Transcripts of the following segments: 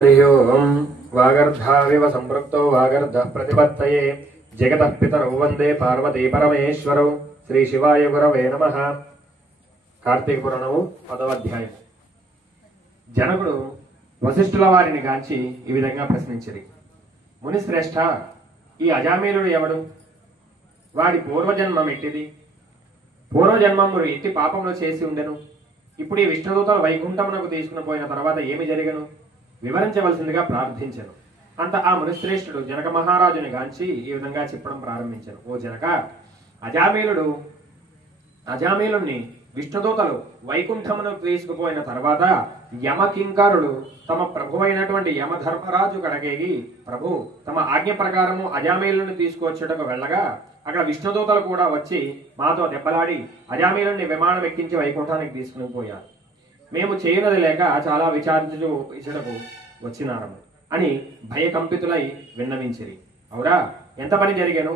ओम वागर्धाविव संपृक्तो वागर्धः प्रतिपत्तये जगतः पितरौ वंदे पार्वती परमेश्वरौ श्री शिवाय गुरवे नमः। కార్తీక పురాణము 10వ అధ్యాయం. జనకుడు వశిష్ఠుల వారిని గాంచి ఈ విధంగా ప్రశ్నించిరి. ముని శ్రేష్ఠ, ఈ అజామీలుడు ఎవడు? వాడి పూర్వజన్మం ఎట్టిది? పూర్వజన్మములు ఎట్టి పాపములు చేసి ఉండెను. ఇప్పుడు ఈ విష్ణుదూతలు వైకుంఠమునకు తీసుకుని పోయిన తర్వాత ఏమి జరిగను వివరించవలసిందిగా ప్రార్థించెను. అంత ఆ మునిశ్రేష్ఠుడు జనక మహారాజుని గాంచి ఈ విధంగా చెప్పడం ప్రారంభించెను. ఓ జనక, అజామీలుణ్ణి విష్ణుదూతలు వైకుంఠమునకు తీసుకుపోయిన తర్వాత యమకింకరుడు తమ ప్రభు అయినటువంటి యమధర్మరాజు కడగేగి, ప్రభు తమ ఆజ్ఞ ప్రకారము అజామీలుని తీసుకువచ్చుటకు వెళ్ళగా అక్కడ విష్ణుదూతలు కూడా వచ్చి మాతో దెబ్బలాడి అజామీలుని విమానం ఎక్కించి వైకుంఠానికి తీసుకుని పోయారు. మేము చేయనది లేక చాలా విచారించు ఇచ్చటకు వచ్చినారము అని భయకంపితులై విన్నవించిరి. అవురా, ఎంత పని జరిగాను?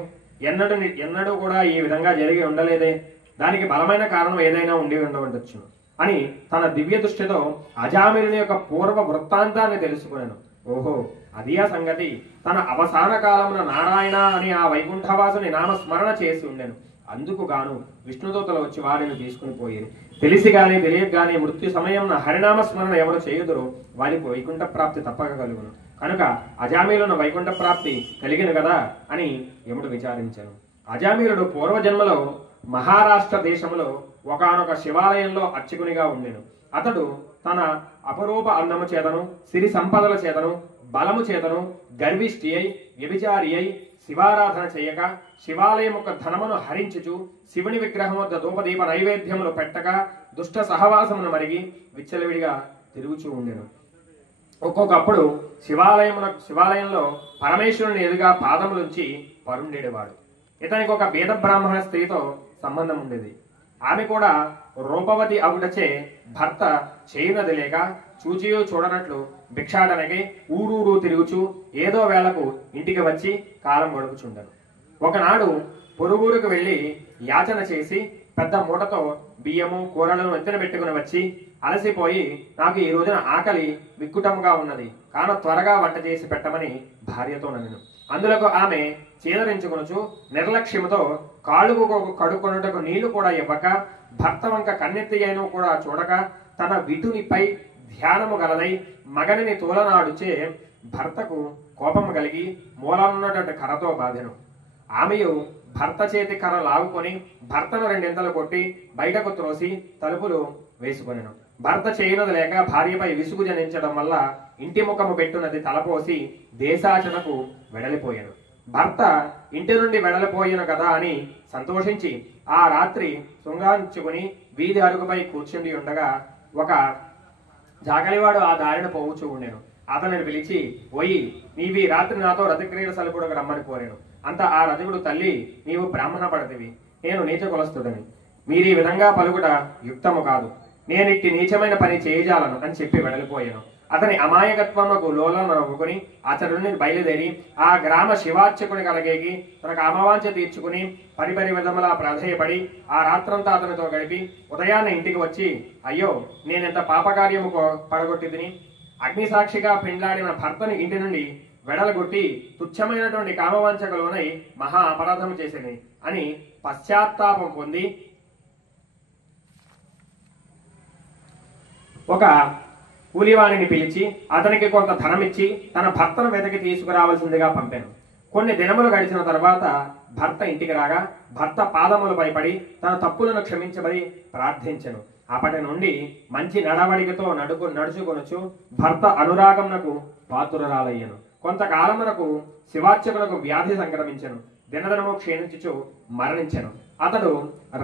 ఎన్నడూ కూడా ఈ విధంగా జరిగి ఉండలేదే. దానికి బలమైన కారణం ఏదైనా ఉండి ఉండవచ్చును అని తన దివ్య దృష్టితో అజామీలుని యొక్క పూర్వ వృత్తాంతాన్ని తెలుసుకున్నాను. ఓహో, అదే సంగతి. తన అవసాన కాలమున నారాయణ అని ఆ వైకుంఠవాసుని నామస్మరణ చేసి ఉండెను. అందుకు గాను విష్ణుదూతలు వచ్చి వారిని తీసుకుని పోయేది. తెలిసి గాని తెలియక గాని మృత్యు సమయం హరినామ స్మరణ ఎవరు చేయుదురో వారికి వైకుంఠ ప్రాప్తి తప్పక కలుగును. కనుక అజామీలున వైకుంఠ ప్రాప్తి కలిగిన కదా అని యముడు విచారించాను. అజామీలుడు పూర్వజన్మలో మహారాష్ట్ర దేశంలో ఒకానొక శివాలయంలో అర్చకునిగా ఉండెను. అతడు తన అపరూప అందము చేతను, సిరి సంపదల చేతను, బలము చేతను గర్విష్ఠి అయి వ్యభిచారి అయి శివారాధన చేయక శివాలయం యొక్క ధనమును హరించుచు శివుని విగ్రహం వద్ద ధూపదీప నైవేద్యములు పెట్టక దుష్ట సహవాసమును మరిగి విచ్చలవిడిగా తిరుగుచూ ఉండెను. ఒక్కొక్కప్పుడు శివాలయంలో పరమేశ్వరుని ఎదుగా పాదములుంచి పరుండేవాడు. ఇతనికి ఒక వేద బ్రాహ్మణ స్త్రీతో సంబంధం ఉండేది. ఆమె కూడా రూపవతి అగుటచే భర్త చేయునది లేక చూచియో చూడనట్లు భిక్షాటనకి ఊరూరు తిరుగుచూ ఏదో వేళకు ఇంటికి వచ్చి కాలం గడుపుచుండను. ఒకనాడు పొరుగురుకు వెళ్లి యాచన చేసి పెద్ద మూటతో బియ్యము కూరలను ఎత్తున పెట్టుకుని వచ్చి అలసిపోయి నాకు ఈ రోజున ఆకలి విక్కుటముగా ఉన్నది, కాన త్వరగా వంట చేసి పెట్టమని భార్యతో నన్ను. అందులకు ఆమె చేదరించుకొనుచు నిర్లక్ష్యముతో కాళ్ళుకు కడుకొనుటకు నీళ్లు కూడా ఇవ్వక భర్త వంక కన్నెత్తి అయినూ కూడా చూడక తన విటునిపై ధ్యానము గలదై మగనిని తోలనాడుచే భర్తకు కోపము కలిగి మూలనున్నటువంటి కర్రతో బాధెను. ఆమెయు భర్త చేతి కర్ర లాగుకొని భర్తను రెండింతలు కొట్టి బయటకు త్రోసి తలుపులు వేసుకొనెను. భర్త చేయనది లేక భార్యపై విసుగు జనించడం వల్ల ఇంటి ముఖము పెట్టునది తలపోసి దేశాచనకు వెడలిపోయాను. భర్త ఇంటి నుండి వెడలిపోయాను కదా అని సంతోషించి ఆ రాత్రి శృంగాంచుకుని వీధి అరుగుపై కూర్చుండి ఉండగా ఒక జాగలివాడు ఆ దారిన పోవుచూ ఉండెను. అతనిని పిలిచి, ఓయి, నీవి రాత్రి నాతో రతిక్రీడ సలుపుడకు రమ్మని కోరాను. అంత ఆ రతికుడు, తల్లి, నీవు బ్రాహ్మణ పడతివి, నేను నీచ కులస్తుడని. మీరీ విధంగా పలుకుట యుక్తము కాదు, నేనిట్టి నీచమైన పని చేయజాలను అని చెప్పి వెడలిపోయాను. అతని అమాయకత్వముకు లోలనవ్వుకుని అతడుని బయలుదేరి ఆ గ్రామ శివార్చకుని కలగేగి తన కామవాంఛ తీర్చుకుని పరిపరి విధములా ప్రాధేయపడి ఆ రాత్రంతా అతనితో గడిపి ఉదయాన్నే ఇంటికి వచ్చి, అయ్యో, నేనెంత పాపకార్యము పడగొట్టిదిని, అగ్నిసాక్షిగా పిండాడిన భర్తని ఇంటి నుండి వెడలగొట్టి తుచ్చమైనటువంటి కామవాంఛకు లోనై మహా అపరాధం చేసింది అని పశ్చాత్తాపం పొంది ఒక కూలివాణిని పిలిచి అతనికి కొంత ధనమిచ్చి తన భర్తను వెతకి తీసుకురావాల్సిందిగా పంపాను. కొన్ని దినములు గడిచిన తర్వాత భర్త ఇంటికి రాగా భర్త పాదములపై పడి తన తప్పులను క్షమించబడి ప్రార్థించెను. అప్పటి నుండి మంచి నడవడికతో నడుచుకొనుచు భర్త అనురాగమునకు పాత్రురాలయ్యను. కొంతకాలమునకు శివార్చకులకు వ్యాధి సంక్రమించెను. దినదినము క్షీణించుచు మరణించెను. అతడు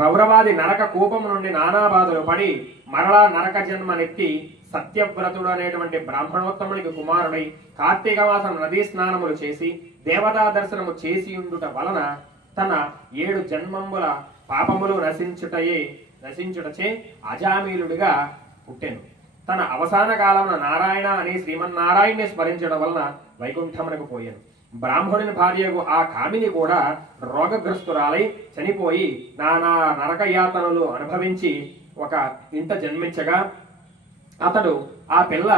రౌరవాది నరక కూపము నుండి నానా బాధలు పడి మరలా నరక జన్మనెత్తి సత్యవ్రతుడు అనేటువంటి బ్రాహ్మణోత్తమునికి కుమారుడై కార్తీక మాసం నదీ స్నానములు చేసి దేవతా దర్శనము చేసి ఉండుట వలన తన 7 జన్మముల పాపములు నశించుటచే అజామీలుడిగా పుట్టెను. తన అవసాన కాలమున నారాయణ అని శ్రీమన్నారాయణ్ణి స్మరించడం వలన వైకుంఠమునకు పోయాను. బ్రాహ్మణుని భార్యకు ఆ కామిని కూడా రోగగ్రస్తురాలై చనిపోయి నానా నరకయాతనలు అనుభవించి ఒక ఇంట జన్మించగా అతడు ఆ పిల్ల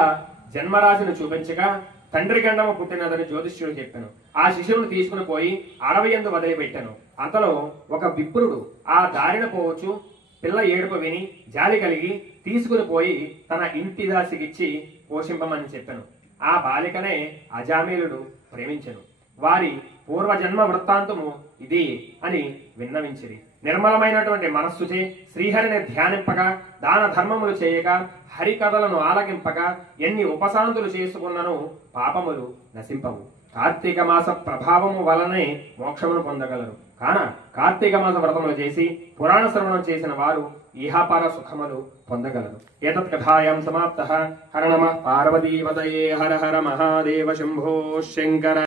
జన్మరాశిని చూపించగా తండ్రి గండము పుట్టినదని జ్యోతిష్యుడు చెప్పాను. ఆ శిశువును తీసుకుని పోయి అడవి యందు వదిలిపెట్టాను. అంతలో ఒక విప్రుడు ఆ దారిన పోవచ్చు పిల్ల ఏడుపు విని జాలి కలిగి తీసుకుని పోయి తన ఇంటి దాసికిచ్చి పోషింపమని చెప్పాను. ఆ బాలికనే అజామీలుడు ప్రేమించెను. వారి పూర్వజన్మ వృత్తాంతము ఇది అని విన్నవించిరి. నిర్మలమైనటువంటి మనస్సుచే శ్రీహరిని ధ్యానింపగా, దాన ధర్మములు చేయగా, హరికథలను ఆలకింపగా ఎన్ని ఉపశాంతులు చేసుకున్నను పాపములు నశింపవు. కార్తీక మాస ప్రభావము వలనే మోక్షమును పొందగలరు. కాన కార్తీక మాస వ్రతములు చేసి పురాణ శ్రవణం చేసిన వారు ఇహాపర సుఖములు పొందగలరు. ఏతత్ కథాయాం సమాప్తః. హర నమః పార్వతీపతయే. హర హర మహాదేవ శంభో శంకర.